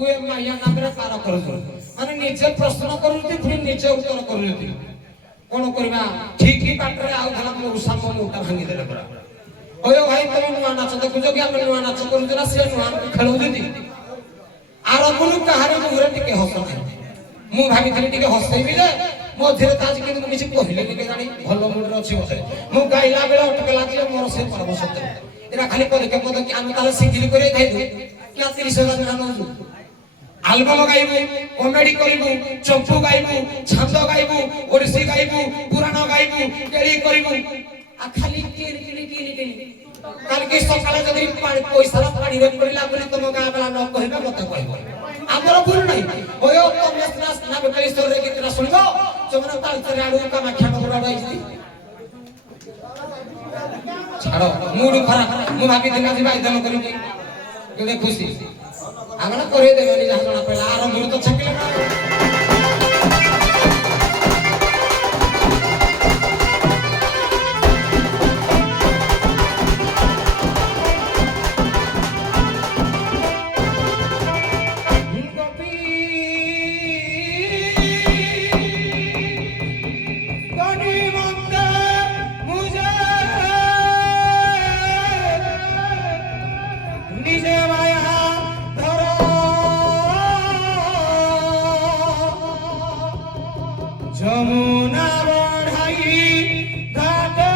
ହୁଏ ମାୟା ନାମରେ ପାର କରୁଛନ୍ତି ମାନେ ନିଜେ ପ୍ରଶ୍ନ କରୁଛନ୍ତି ପୁଣି ନିଜେ ଉତ୍ତର କରୁଛନ୍ତି କଣ କରିବା ଠିକ ବାଟରେ ଆଉ ଥିଲା ଉଷା ମୁଟା ଭାଙ୍ଗିଦେଲେ ପୁରା ଓୟୋ ଭାଇ ତମେ ନୂଆ ନାଚ ଦେଖୁଛ କି ଆମେ ନୂଆ ନାଚ କରୁଛୁ ନା ସେ ନୂଆ ଖେଳୁଛନ୍ତି ଆରମ୍ଭରୁ କାହାରି ମୁହଁରେ ଟିକେ ହସ ନାହିଁ ମୁଁ ଭାବିଥିଲି ଟିକେ ହସେଇବି ଯେ ମଝିରେ ତ ଆଜି କିନ୍ତୁ ମୁଁ କିଛି କହିଲିନି କେଜାଣି ଭଲ ମୁଡରେ ଅଛି ବୋଧେ ମୁଁ ଗାଇଲା ବେଳେ ଅଟକେଲା ଯେ ମୋର ସେ ପର୍ବ ସତ୍ୟ ଏରା ଖାଲି ପଦକ୍ଷେପ କି ଆମେ ତାହେଲେ ସିଙ୍ଗିଲ କରି ଖାଇବୁ କି 30,000 ଟଙ୍କା ନଉଛୁ ଆଲବମ ଗାଇବୁ କମେଡି କରିବୁ ଚମ୍ପୁ ଗାଇବୁ ଛାନ୍ଦ ଗାଇବୁ ଓଡିଶୀ ଗାଇବୁ ପୁରାଣ ଗାଇବୁ କେଳି କରିବୁ ଖାଲି କାଲି ସକାଳେ ଯଦି ପଇସାର ପାଣିରେ ପଡିଲା ବୋଲି ତମ ଗାଁ ବାଲା ନ କହିବେ ମତେ କହିବ ଆମର ଭୁଲ ନାହିଁ ଓୟୋ ତମେ ସ୍ନାନ ବେଳେଶ୍ୱରରେ ଗୀତଟା ଶୁଣିବ ଯୋଉମାନେ ତାଳଚେର ଆଡୁ କାମାକ୍ଷା ନଗର ଆଡୁ ଆଇଛି ଛାଡ ମୁଡ ଖରାପ ମୁଁ ଭାବିଥିଲି ଆଜି ବାଇଦନ କରିବି କେତେ ଖୁସି ଆମେ କରେଇ ଦେବେନି ଯାହା ଜଣା ପଡିଲା ଆରମ୍ଭରୁ ତ ଛାକିଲେ ନା যমুনা বড়াই ঘাটে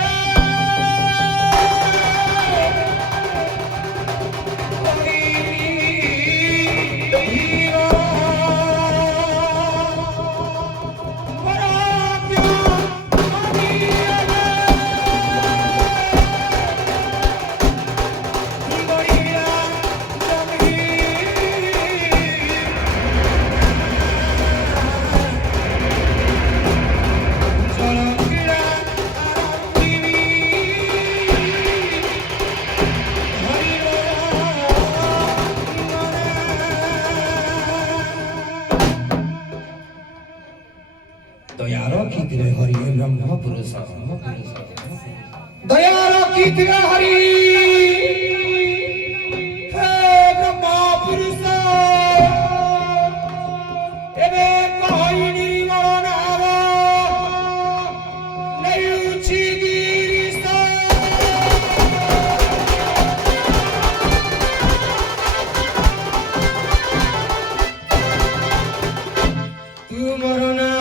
दयारो कीर्तिरे हरि ब्रह्म पुरुष दयारो कीर्तिरे हरि हे ब्रह्म पुरुष एबे कहइनी मरणार नयुछि गिरीश तू मरना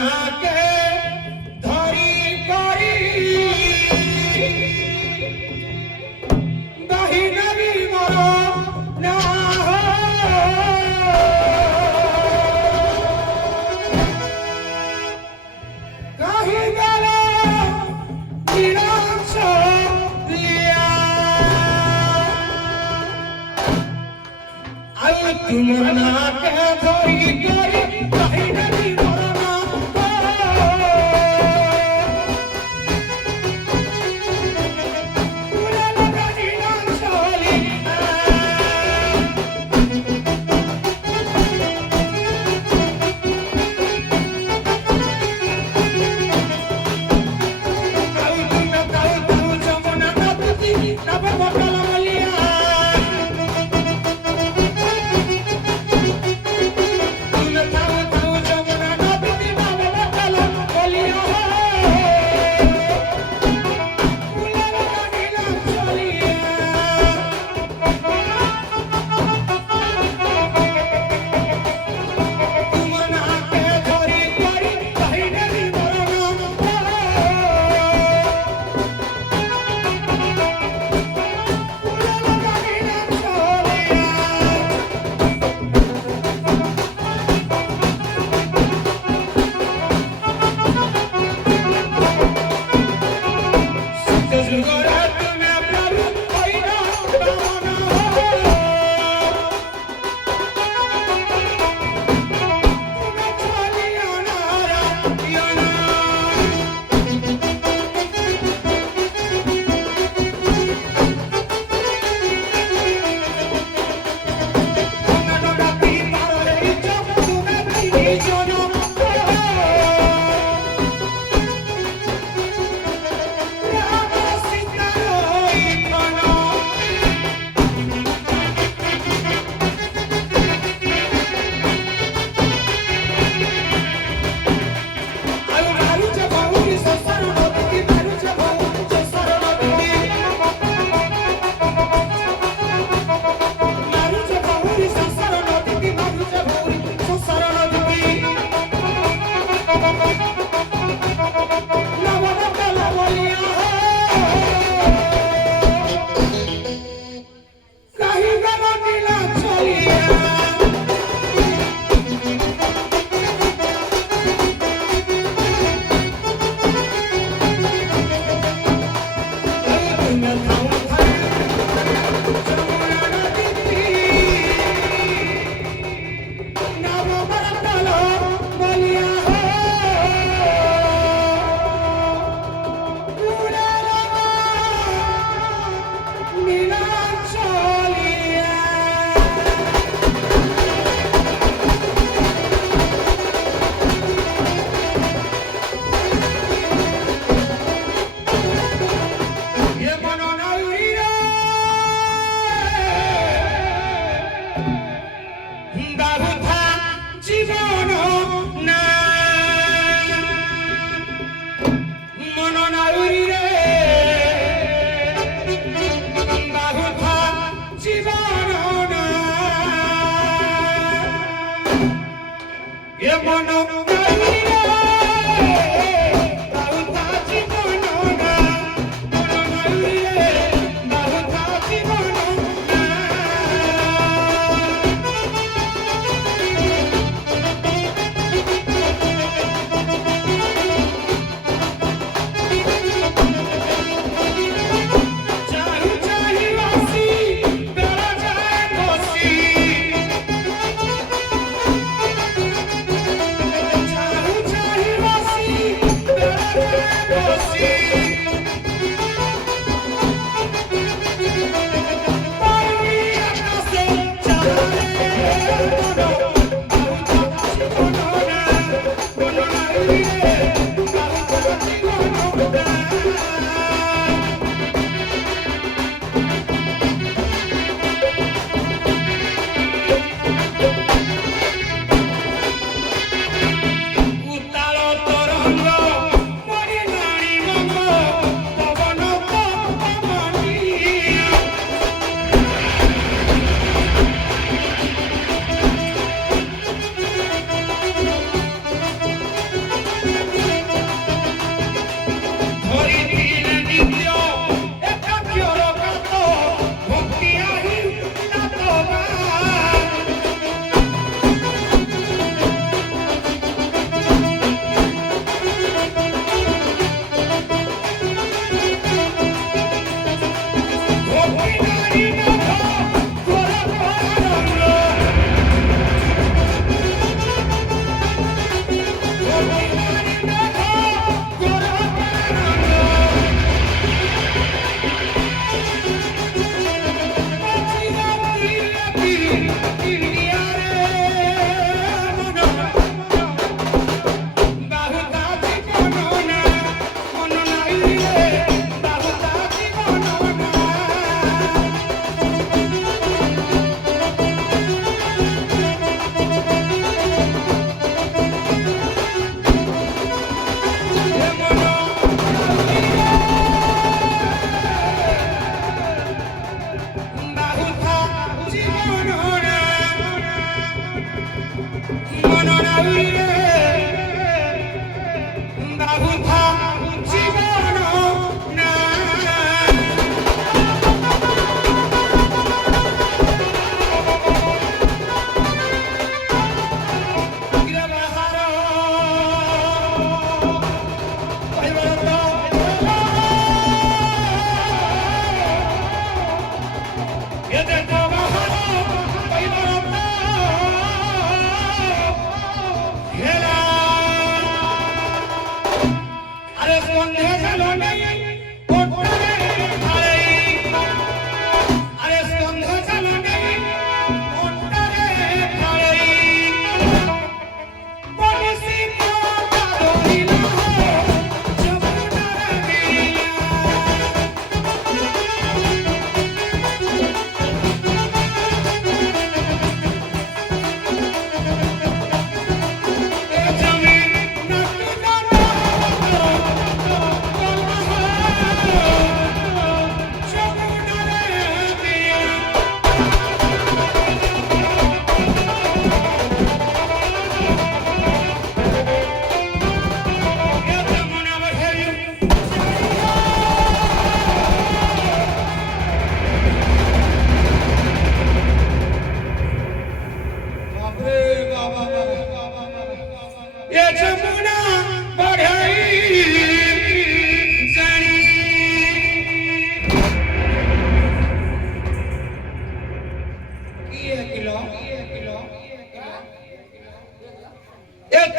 तुमना के धोरी करी कहीं नहीं मरना पूरा लगा नीला चोली ताऊ जमुना नदी नब बकल मलिया Thank you.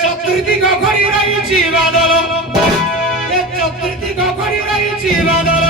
চতুর্থী কখনই রয়েছি বাদল চতুর্থী কখনই রয়েছি বাদল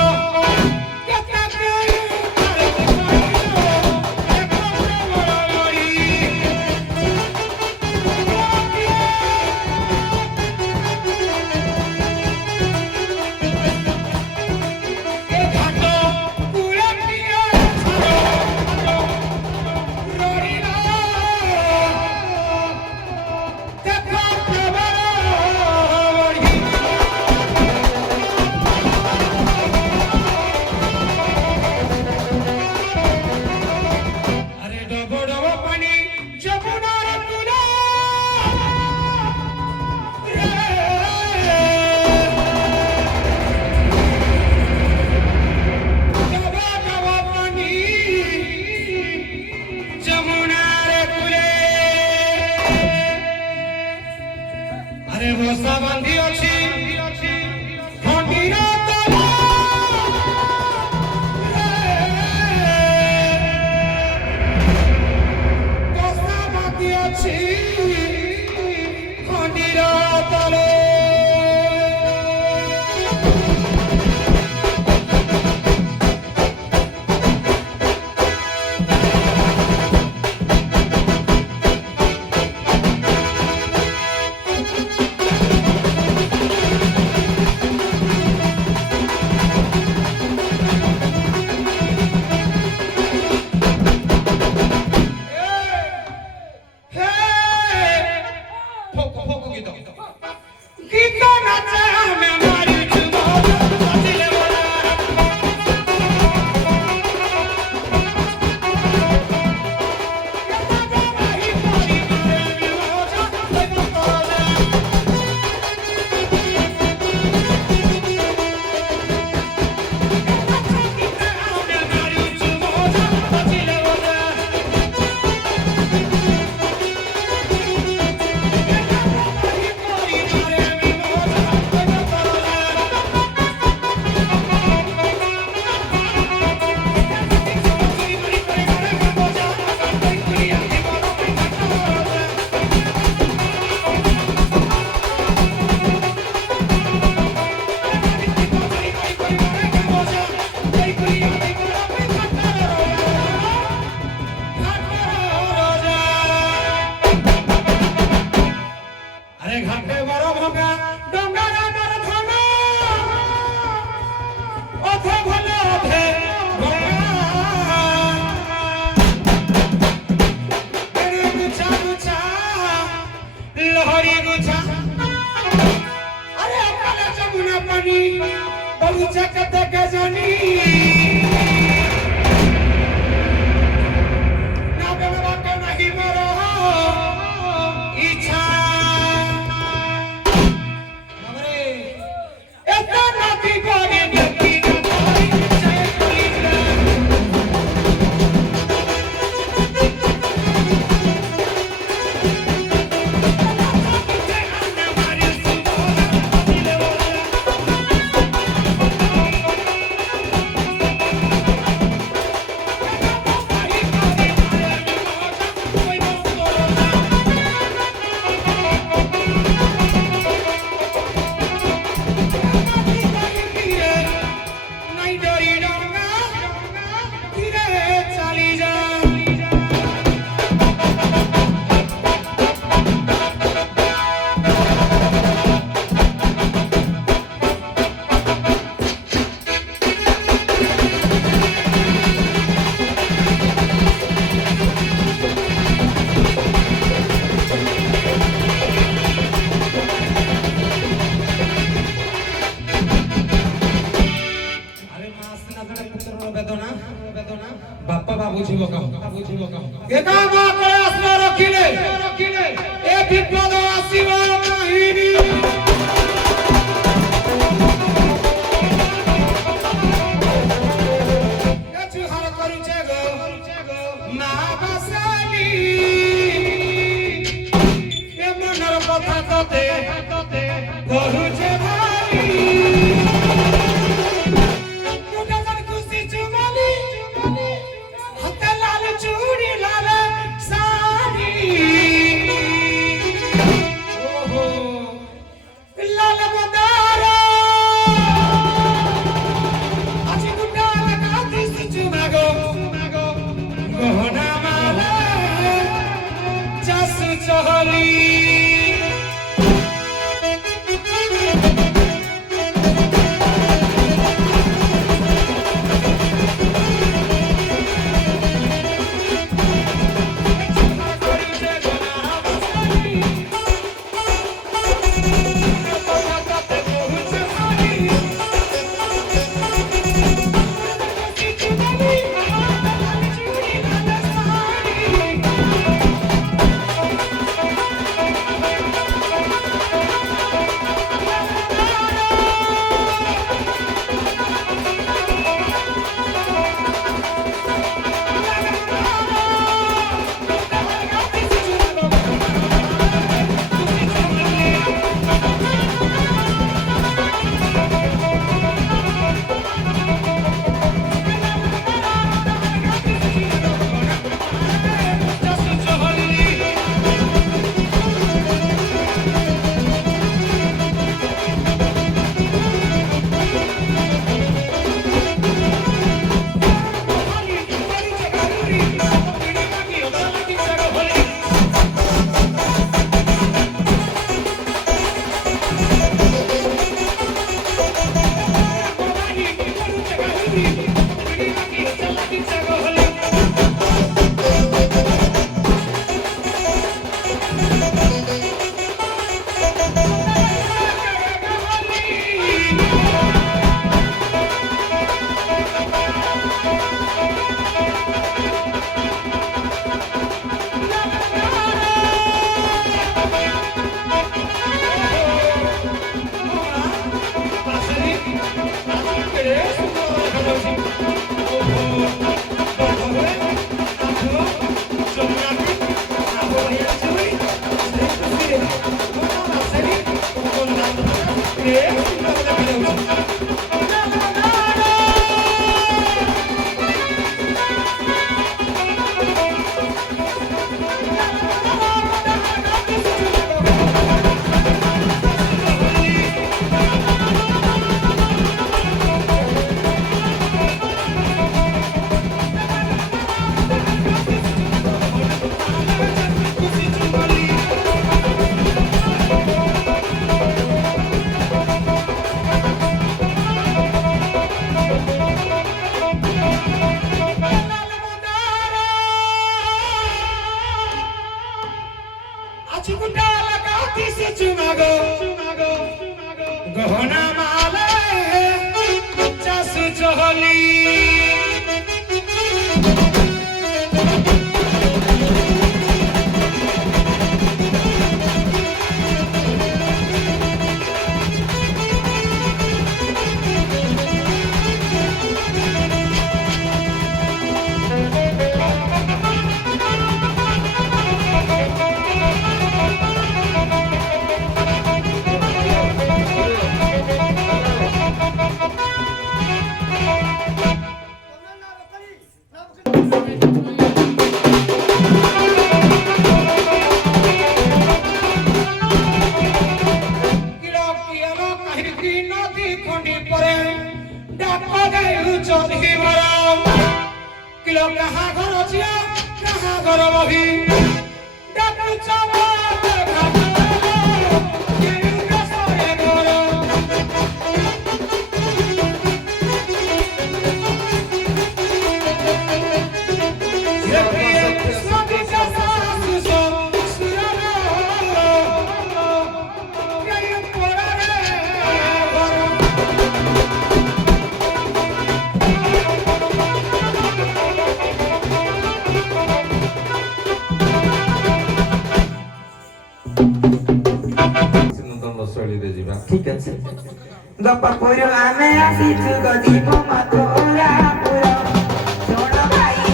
কে জানি না বেড়াতে নাহি মর ইচ্ছা বাবারে এত নাতি করে দেখি বাপ্পা বাবু বুঝিব কাম একা মা করে আসলো রখিলে এ বিপদ আসিব কাহিনী এছু হর করুছে গো মা বাসালি এ মনর কথা তোতে কহুছে ভাই ঠিক আছে গপপুর ଆମେ ଆସିଛୁ ଗଦିପ ମଥୁରାପୁର ଶୁଣ ଭାଇ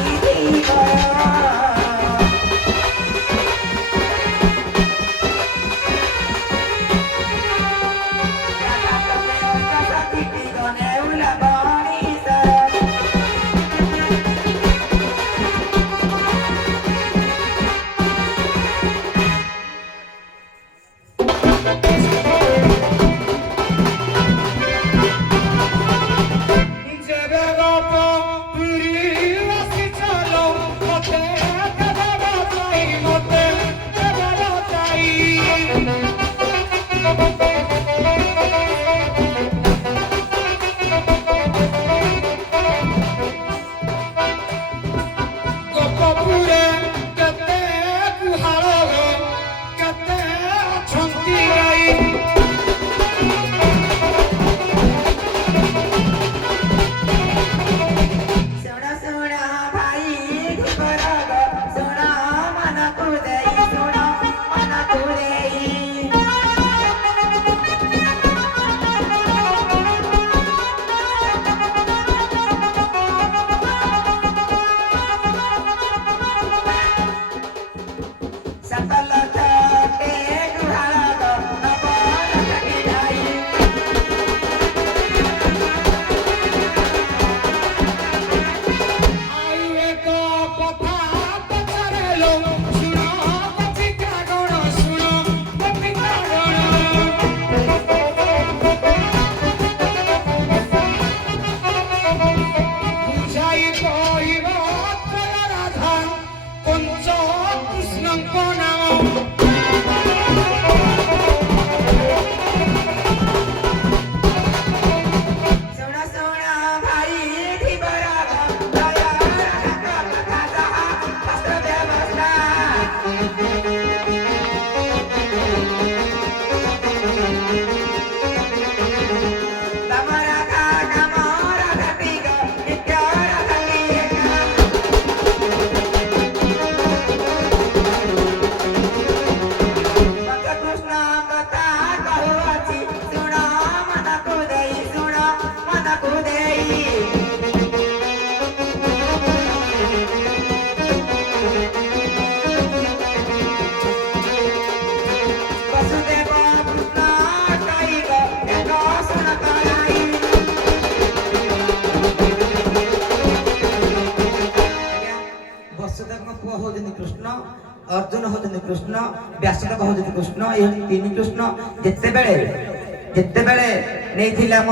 अर्जुन होते कृष्ण व्यासदेव होते कृष्ण ये तीन कृष्ण जितेबेले नहीं आम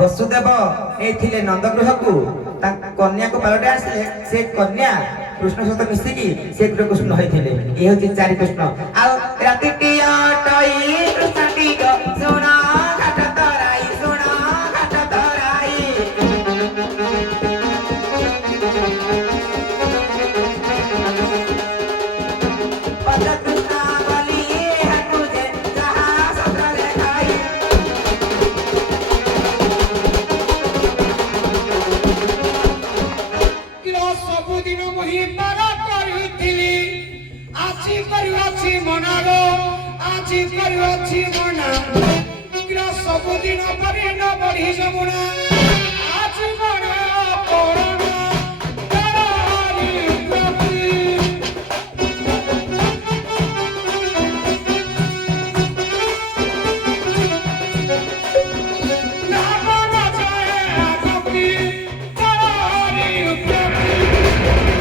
वसुदेव नहीं नंदगृह को कन्या को पालटे आसे से कन्या कृष्ण सहित मिसिकी से कृष्ण होते ये हूँ चारि कृष्ण आती सुना घाट तराई सुना घाट तराई सबुदिन बढ़ी न बढ़ी जमुना आज बड़े कोरोना करारी प्रति नाम न जाए कभी करारी प्रति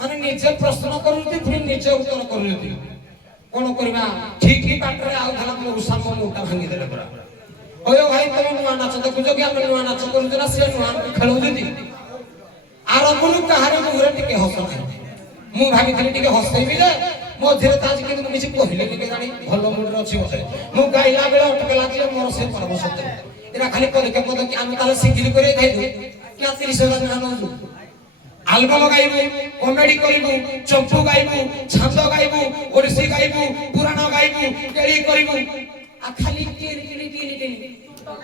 ମାନେ ନିଜେ ପ୍ରଶ୍ନ କରୁଛି ପୁଣି ନିଜେ ଉତ୍ତର କରୁଛନ୍ତି କଣ କରିବା ଠିକ ବାଟରେ ଆଉଥିଲା ମୋ ଉଷାମ ମୁହଁଟା ଭାଙ୍ଗିଦେଲେ ପରା ଓୟ ଭାଇ ତମେ ନୂଆ ନାଚ ଦେଖୁଛ କି ଆମେ ନୂଆ ନାଚ କରୁଛୁ ନା ସେ ନୂଆ ଖେଳୁଛନ୍ତି ଆରମ୍ଭରୁ କାହାର ମୁହଁରେ ଟିକେ ହସ ନାହିଁ ମୁଁ ଭାବିଥିଲି ଟିକେ ହସେଇବି ଯେ ମଝିରେ ତ ଆଜି କିନ୍ତୁ ମୁଁ କିଛି କହିଲିନି କେଜାଣି ଭଲ ମୁଡରେ ଅଛି ବୋଧେ ମୁଁ ଗାଇଲା ବେଳେ ଅଟକେଲା ଯେ ମୋର ସେ ପରମ ସତ୍ୟ ଏରା ଖାଲି ପଦକ୍ଷେପ କି ଆମେ ତାହେଲେ ସିଙ୍ଗିଲ କରି ଖାଇବୁ କି 30,000 ଟଙ୍କା ନଉଛୁ ଆଲବମ ଗାଇବୁ କମେଡି କରିବୁ ଚମ୍ପୁ ଗାଇବୁ ଛାନ୍ଦ ଗାଇବୁ ଓଡିଶୀ ଗାଇବୁ ପୁରାଣ ଗାଇବୁ କେଳି କରିବୁ ଆ ଖାଲି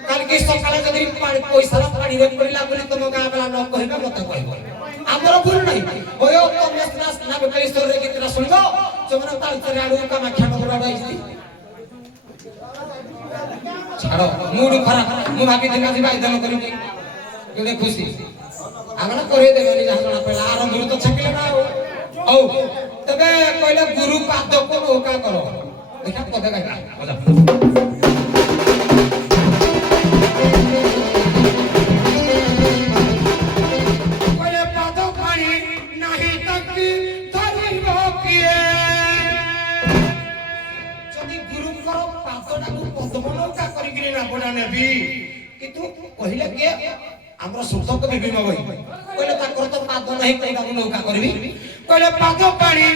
କାଲି ସକାଳେ ଯଦି ପଇସାର ପାଣିରେ ପଡ଼ିଲା ବୋଲି ତମ ଗାଁ ବେলা ନ କହିବେ ମତେ କହିବ ଆମର ଭୁଲ ନାହିଁ ଓୟ ତମେ ସ୍ନାନ ବେକେଶ୍ୱରରେ ଗୀତଟା ଶୁଣିବ ଯୋଉମାନେ ତାଳଚେର ଆଡୁ କାମାକ୍ଷା ନଗର ଆଡୁ ଆଇଛି ଛାଡ ମୁଡ ଖରାପ ମୁଁ ଭାବିଥିଲି ଆଜି ବାଇଦନ କରିବି କେତେ ଖୁସି আমরা করে দেবেন যাহা জনা পড়লা আরম্ভରୁ ତ ଛାକିଲେ ନା ଆଉ ହଉ ତେବେ କହିଲେ ଗୁରୁ ପାଦକୁ ନୌକା କର ଦେଖା ପଦେ ଗାଇଲା ମଜା କହିଲେ ପାଦ ପାଣି ନାହିଁ ତାକି ଧରିବ କିଏ ଯଦି ଗୁରୁଙ୍କର ପାଦଟାକୁ ପଦ୍ମ ନୌକା କରିକିରି ନାପଡ଼ା ନେବି କିନ୍ତୁ କହିଲେ କିଏ ଆମର ସୁତକ ବିଭିନ୍ନ ବହି କହିଲେ ତାଙ୍କର ତ ପାଦ ନାହିଁ କୋଉଟାକୁ ନୌକା କରିବି କହିଲେ ପାଦ ପାଣି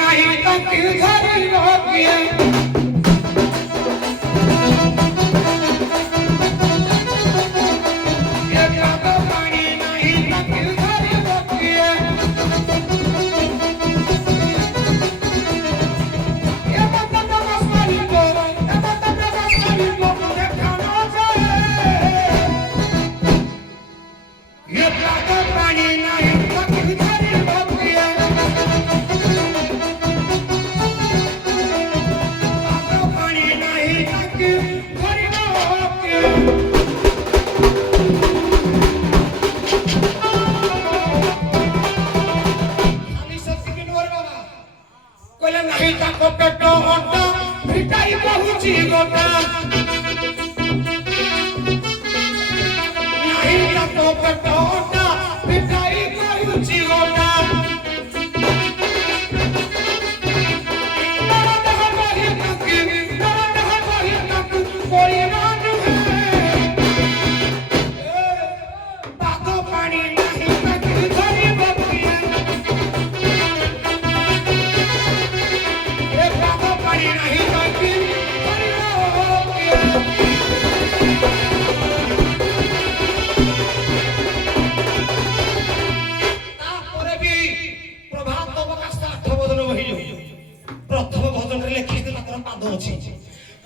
ନାହିଁ ତାକି ଧରିବ କିଏ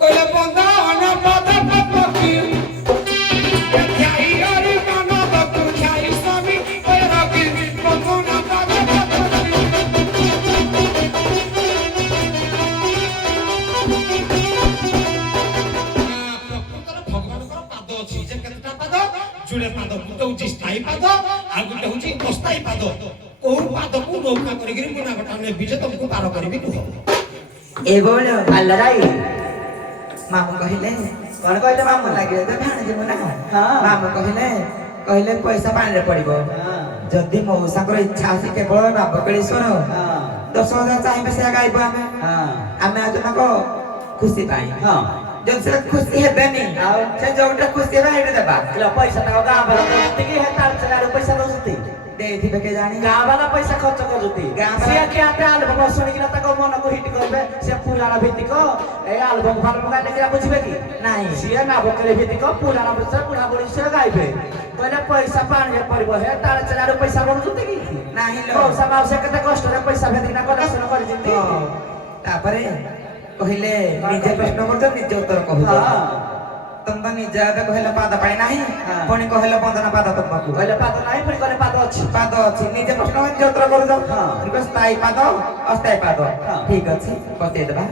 କହିଲେ ବନ୍ଧନ ପଦ ପପକି ଧ୍ୟାଇ ହରି ମନ ବକୁ ଧ୍ୟାଇ ସ୍ୱାମୀ ରଖି ବନ୍ଧନ ପଦ ପପକି ପ୍ରକୃତରେ ଭଗବାନଙ୍କର ପାଦ ଅଛି ଯେ କେତେଟା ପାଦ ଯୋଡ଼େ ପାଦ ଗୋଟେ ହଉଛି ସ୍ଥାୟୀ ପାଦ ଆଉ ଗୋଟେ ହଉଛି ଅସ୍ଥାୟୀ ପାଦ କୋଉ ପାଦକୁ ନୌକା କରିକିରି ମୁନା ଗୋଟା ନେବି ଯେ ତମକୁ ପାର କରିବି କୁହ ଏଭଳି ପାଲରାଇ ମାମୁ କହିଲେ କଣ କହିଲେ ମାମୁ ଲାଗିଲେ ତ ଭାଣିଯିବୁ ନା ମାମୁ କହିଲେ ପଇସା ପାଣିରେ ପଡିବ ଯଦି ମଉସାଙ୍କର ଇଚ୍ଛା ଅଛି କେବଳ ନବକେଳେଶ୍ୱର 10,000 ଚାହିଁବେ ସେୟା ଗାଇବୁ ଆମେ ଆଉ ଜଣକ ଖୁସି ପାଇଁ ଯଦି ସେ ଖୁସି ହେବେନି ଆଉ ସେ ଯୋଉଟା ଖୁସି ହେବେ ସେଇଟା ଦେବା ପଇସା ଟା ଗାଁ ବାଲା ଦଉଛନ୍ତି କି ତାର ପଇସା ଦଉଛନ୍ତି ଦେଇଥିବେ କେ ଜାଣି ଗାଁ ବାଲା ପଇସା ଖର୍ଚ୍ଚ କରୁଛନ୍ତି ସିଏ କିଆତେ ଆଲବମ ଶୁଣିକିନା ତାଙ୍କ ମନକୁ ହିଟ କରିବେ ସେ ପୁରାଣ ଭିତ୍ତିକ ଏ ଆଲବମ ଫାଲବମ ଗାଇଲେ କିରା ବୁଝିବେ କି ନାଇଁ ସିଏ ନାବକେଳି ଭିତ୍ତିକ ପୁରାଣ ବିଷୟ ବୁଢା ବୁଢୀ ସିଏ ଗାଇବେ କହିଲେ ପଇସା ପାଣିରେ ପଡିବ ହେ ତାର ଚେଲାରୁ ପଇସା ବଢୁଛନ୍ତି କି ନାହିଁ ମଉସା ମାଉସା କେତେ କଷ୍ଟରେ ପଇସା ଭେଦିକିନା କଲେକ୍ସନ କରିଛନ୍ତି ତାପରେ କହିଲେ ନିଜେ ପ୍ରଶ୍ନ କରୁଛ ନିଜେ ଉତ୍ତର କହୁଛ ତମ ତ ନିଜେ ଏବେ କହିଲେ ପାଦ ପାଣି ନାହିଁ ପୁଣି କହିଲେ ବନ୍ଦନା ପାଦ ତମକୁ କହିଲେ ପାଦ ନାହିଁ ପୁଣି କହିଲେ ପାଦ ଅଛି ନିଜେ ପ୍ରଶ୍ନ ନିଜେ ଉତ୍ତର କରୁଛ ସ୍ଥାୟୀ ପାଦ ଅସ୍ଥାୟୀ ପାଦ ଠିକ ଅଛି ବତେଇଦେବା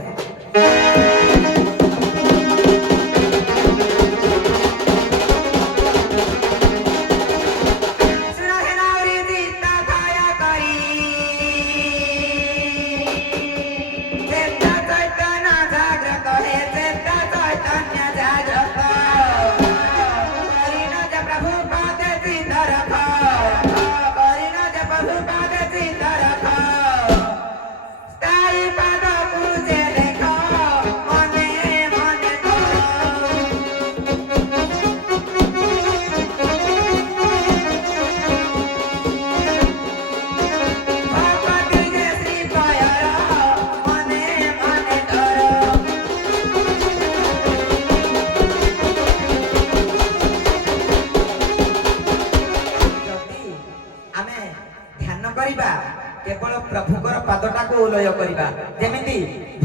केवल प्रभुकर पादटाକୁ ଲୟ କରିବା ଯେମିତି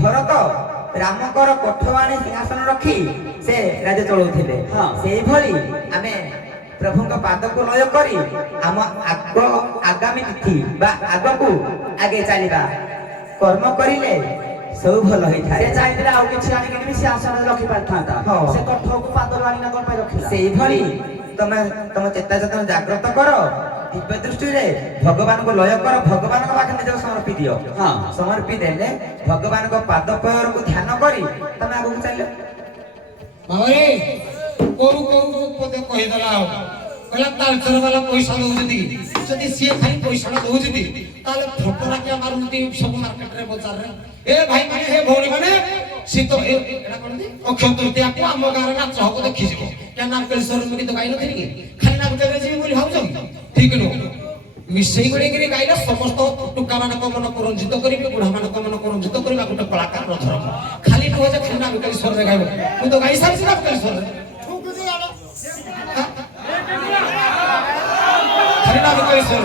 ଭରତ ରାମଙ୍କର କୋଠବାଣୀ ସିଂହାସନ ରଖି ସେ ରାଜ୍ୟ ଚଳଉଥିଲେ ସେଇ ଭଳି ଆମେ ପ୍ରଭୁଙ୍କ ପାଦକୁ ଲୟ କରି ଆମ ଆଗାମୀ ତିଥି ବା ଆଗକୁ ଆଗେ ଚାଲିବା କର୍ମ କରିଲେ ସବୁ ଭଲ ହେଇଥାଏ ସେ ଚାହିଁଥିଲେ ଆଉ କିଛି ଆଣିକି ବି ସିଂହାସନରେ ରଖି ପାରିଥାନ୍ତା ସେ କୋଠକୁ ପାଦରୁ ଆଣିନା କଣ ପାଇଁ ରଖିଲା ସେଇ ଭଳି ତମେ ତମ ଚେତା ଚେତନା ଜାଗ୍ରତ କର दिव्य दृष्टि रे भगवान को लय कर भगवान को पाखे निज समर्पी दियो समर्पी देले भगवान को पाद पयर को ध्यान करी तमे आगु चले बाबरे को पदे कहि दला कहला तालचर वाला पैसा दउजती जदी से खाली पैसा दउजती ताले फोटो राखिया मारुती सब मार्केट रे बाजार रे ए भाई माने हे भौणी माने सीतो एटा कोन दी अक्षय तृतीया को हम गार ना चहक देखि जिवो क्या नाम केलसर मुकी तो गाइनो थिनी खाली नाम तेरे जी बोली भाउजो ठीक नो मिसई गडी गिरी गाइला समस्त टुका मान को मन को रंजित करी बुढ़ा मान को मन को रंजित करी गुटे कलाकार रो धर्म खाली तो जे खाली नाम केलसर रे गाइबो तू तो गाइ सारी नाम केलसर रे खाली नाम केलसर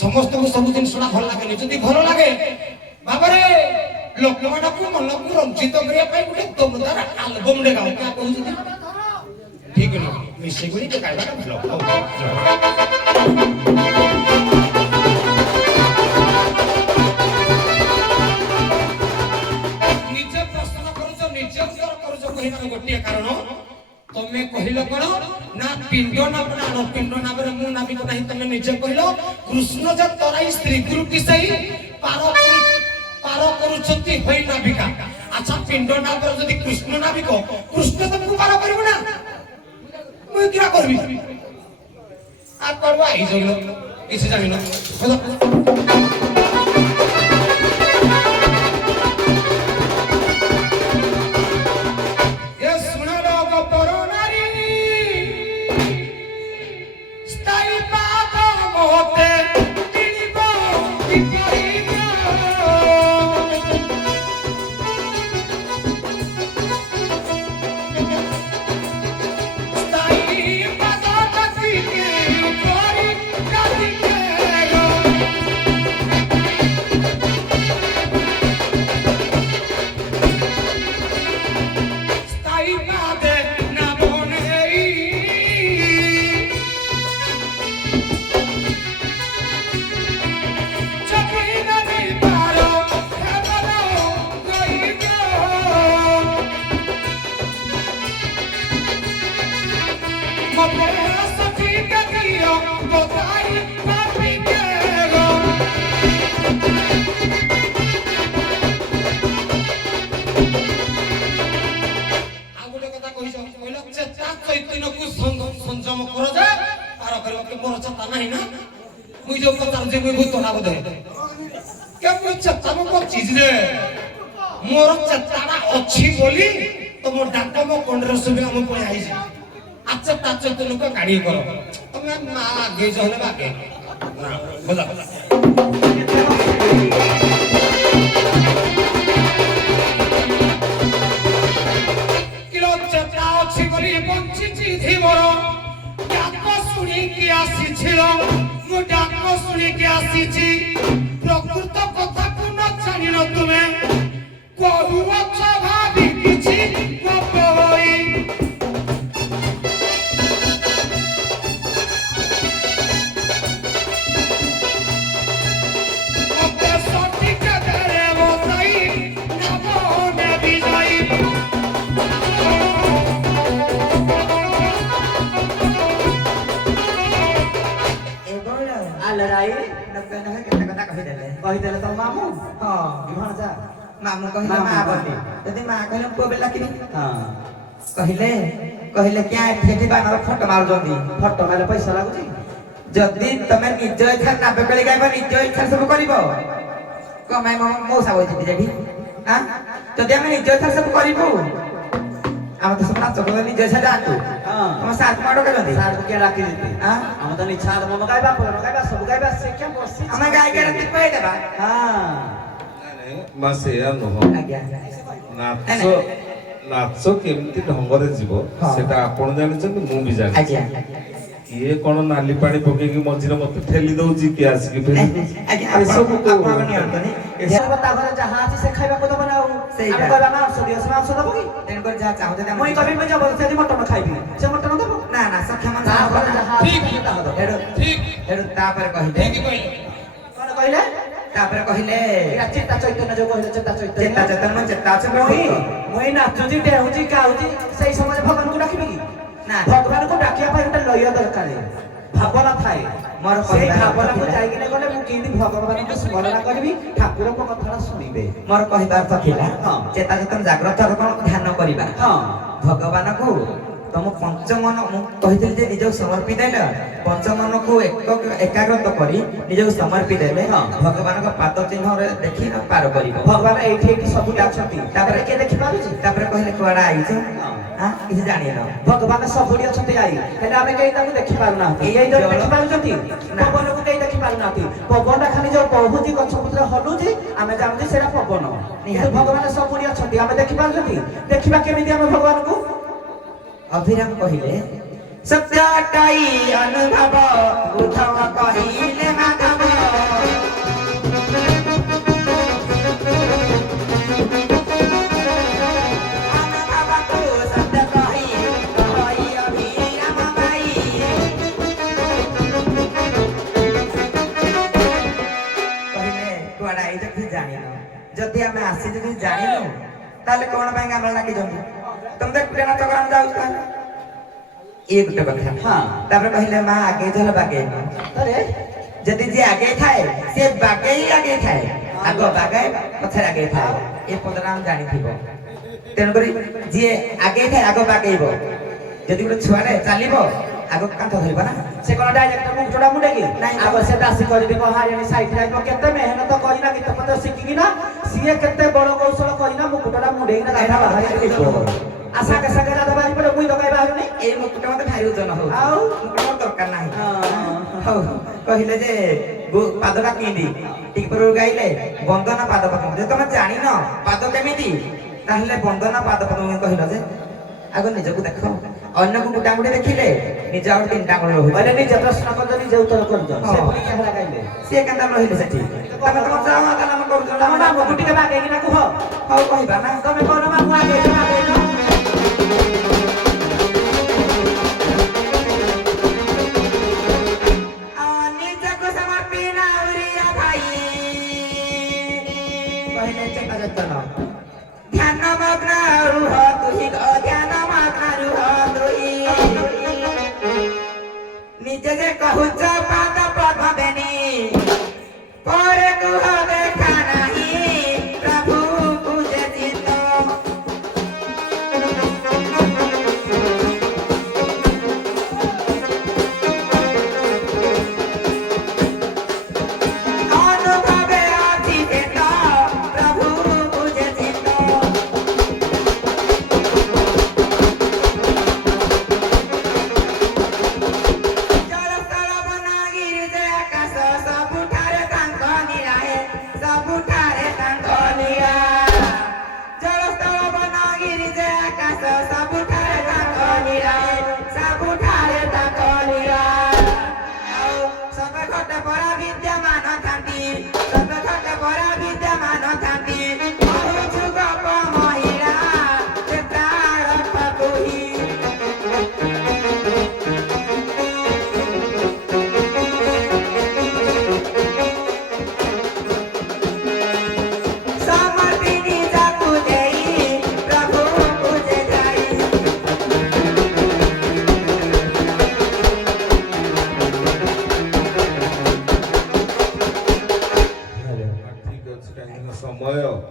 समस्त को सब दिन सुना भल लागे जदी भल लागे बाबरे लोक मान को मन को रंजित करिया पई गुटे दमदार एल्बम रे गाओ क्या कहू छी ठीक नो मिसई गडी के गाइबा भलो निजे प्रश्न करूछ निजे उत्तर करूछ कहिना गोटिए कारण तमे कहिलो कोन ना पिंड ना बना पिंड ना बरे मु नाबी को नाही तमे निजे कहिलो कृष्ण जे तराई स्त्री गुरु किसई पार करूछंती होई नाबिका अच्छा पिंड ना पर जदी कृष्ण नाबिको कृष्ण तुमको पार करबो ना मुई क्या करबी आ करबा आई जइलो किसी जानिनो ये सुना लोग परोनारी स्थाई पाद मोते तिनिबो विपरीत स्थाई पाद सखी के दियो बताई पापी के गो आगुटे कथा कहिस कहला चेता चैतन्य को संयम कर जा पार करबा के मोर चेता नाही ना मुई जो पतार जे मुई भूतना बोधे के मुई चेता को चीज रे मोर चेताड़ा अछि बोली तो मोर डाक मो कोंडर सुबिला मो पय आइछ अच्छा ताच तो लोक गाड़ी करो तुम ना आगे जहले बाके ना बोला किलो चेता अछि बोली बंची थी मोर डाक सुनी कि आसी छिलो मो डाक सुनी कि आसी छी प्रकृत कथा को न जानि न तुमे कोहुआ भाभी किछि गप होई ओते सटिक करे बोतई नबो ने बिजाई ए बोल आलराई नके नके केते कथा कहि देले तो मामू हां इभण जा मामू कहिला मा बोली जदी मा कहले पुଅ बेला कि हां କହିଲେ क्या ठेठी बानर फट मार जंदी फटो मारे पैसा लागुची जदी तमे निज इच्छा नाबे कली गाइबो निज इच्छा सब करिवो कमाय मो साबो जिबि जेठी हां जदी हम निज इच्छा सब करिवो हम तो सब नाच कलो निज इच्छा जातु हां हम साथ माडो करंदी सार को के राखी देती हां हम तो निछा मम गाइबा पर गाइबा सब गाइबा से क्या बसी हम गाय के रति पय देबा हां ମାସେ ଏୟା ନୁହଁ आज्ञा ନାଚ ନାଚ କେମିତି ଢଙ୍ଗରେ ଯିବ ହଁ। ସେଟା ଆପଣ ଜାଣିଛନ୍ତି ମୁଁ ବି ଜାଣିଛି आज्ञा କିଏ କଣ ନାଲି ପାଣି ପକେଇକି ମଝିରେ ମତେ ଠେଲି ଦଉଛି କିଏ ଆସିକି ଫେରି आज्ञा ଏସବୁ ଆପଣ ନିଅନ୍ତନି ये बता घर जहां से से खाइबा को दबो ना ସେଇଟା। हम कहबा ना औषधि से औषध दबो की तेन कर जा चाहते हम मुई कभी में जबरदस्ती मटन खाइबी से मटन दबो ना ना सक्षम ता घर जहां ठीक से ता दबो हेडो ठीक हेडो तापर कहिले ठीक कहले कोन कहले तापर कहिले या चित्ता चैतन्य जो कहले चित्ता चेता चैतन्य चेतन मन चेता छ मुई मुई नाचुजी डेहुजी गाउजी सेई समय भगवान को डाकिबी की ना भगवान को डाकिया पर ଗୋଟେ ଲୟ ଦରକାର ଭାବନା ଥାଏ ମୋର ସେଇ କହିବାର ଭାବନାକୁ ଥିଲା। ଯାଇକିନା ଗଲେ ମୁଁ କେମିତି ଭଗବାନଙ୍କୁ ସ୍ମରଣ କରିବି ଠାକୁରଙ୍କ କଥାଟା ଶୁଣିବେ मोर कहिबार त थिला हाँ। चेता चेतन जाग्रत कोन ध्यान करिबा ହଁ भगवान को तुम पंचमन मु कहिथिल जे निज समर्पि देला पंचमन को एकाग्रत करी निज समर्पि देले हाँ। भगवान को पाद चिन्ह रे देखि न पार करिबो ଭଗବାନ ଏଇଠି ଏଇଠି ସବୁଠି ଅଛନ୍ତି ତାପରେ କିଏ ଦେଖିପାରୁଛି तापर कहिले कोडा आइछ हाँ। हां କିଛି ଜାଣିନ ଭଗବାନ ସବୁଠି ଅଛନ୍ତି ଆଇ ହେଲେ ଆମେ କେହି ତାଙ୍କୁ ଦେଖିପାରୁନାହାନ୍ତି ଏଇ କେହି ଜଣ ଜଳ- ଦେଖିପାରୁଛନ୍ତି ନା। ପବନକୁ କେହି ଦେଖିପାରୁନାହାନ୍ତି ପବନଟା ଖାଲି ଯୋଉ ବହୁଛି ଗଛ ପତ୍ର ହଲୁଛି ଆମେ ଜାଣୁଛୁ ସେଇଟା ପବନ କିନ୍ତୁ ଭଗବାନ ସବୁଠି ଅଛନ୍ତି ଆମେ ଦେଖିପାରୁଛନ୍ତି ଦେଖିବା କେମିତି ଆମେ ଭଗବାନଙ୍କୁ अभिराम कहिले सत्यटाई अनुभव उद्धव कहिले माधव अनुभव को सत्य कहि अभिराम भाई कहिले कुआडा आइ जति जानिन जति आमे आसी जति जानिनु ताले कोन ପାଇଁ ଆମର ଲାଗି जंदी तुम देख प्रेरणा चक्रान जाऊ एक गुटे कथा हाँ। तापर कहले मां आगे चल बागे अरे जदि जे आगे थाए से बागे ही आगे थाए आगो बागे पछे आगे थाए ए पदरा हम जानि थिबो तेन करी जे आगे थाए आगो बागेइबो जदि गुटे छुआरे चालिबो आगो कांथ धरिबो ना से कोन डायरेक्ट मुंह चोड़ा मुंडे की नहीं। आग से दासी करबे बहारियानी साइड लाइन में केते मेहनत करिना गीत पद शिखिकी ना सीए केते बड़ कौशल करिना मुकुटडा मुंडेइना गाधा बाहारी लिखो आशा के संगे दादा बारी पर मुई लगाई बाहरुनी ए मुकुट मते भारी ओजन हो आउ? मुकुट दरकार नाही हाँ। हौ कहिले जे पादटा किंदी ठीक पर गाइले बंदना पाद पकम जे तमे जानि न पाद केमिति ताहले बंदना पाद पकम कहिलो जे आगो निजको देखो अन्य को गुटा गुटे देखिले निज और तीन डांगल रहो अरे निज प्रश्न कर निज उत्तर कर दो से पुनी के हला गाइले से केंदा रहिले सेठी तमे तम जावा का नाम करू तम ना मुकुटी के बागे कि ना कुह हौ कहिबा ना तमे कोन मा मु आगे ना आगे ना निजको समर्पिना उरिया भाई कहिले चेता जतन ध्यान मग्न रुह तुही ग ध्यान मग्न रुह तुही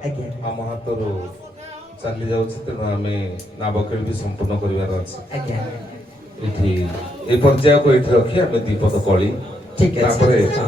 ଆଜ୍ଞା ଆମ ହାତରୁ ଚାଲି ଯାଉଛି, ତେଣୁ ଆମେ ନାବକେଳି ବି ସମ୍ପୂର୍ଣ୍ଣ କରିବାର ଅଛି। ଆଜ୍ଞା ଏଠି ଏ ପର୍ଯ୍ୟାୟକୁ ଏଇଠି ରଖି ଆମେ 2 ପଦ କଳି ଠିକ ଅଛି ତାପରେ ହଁ।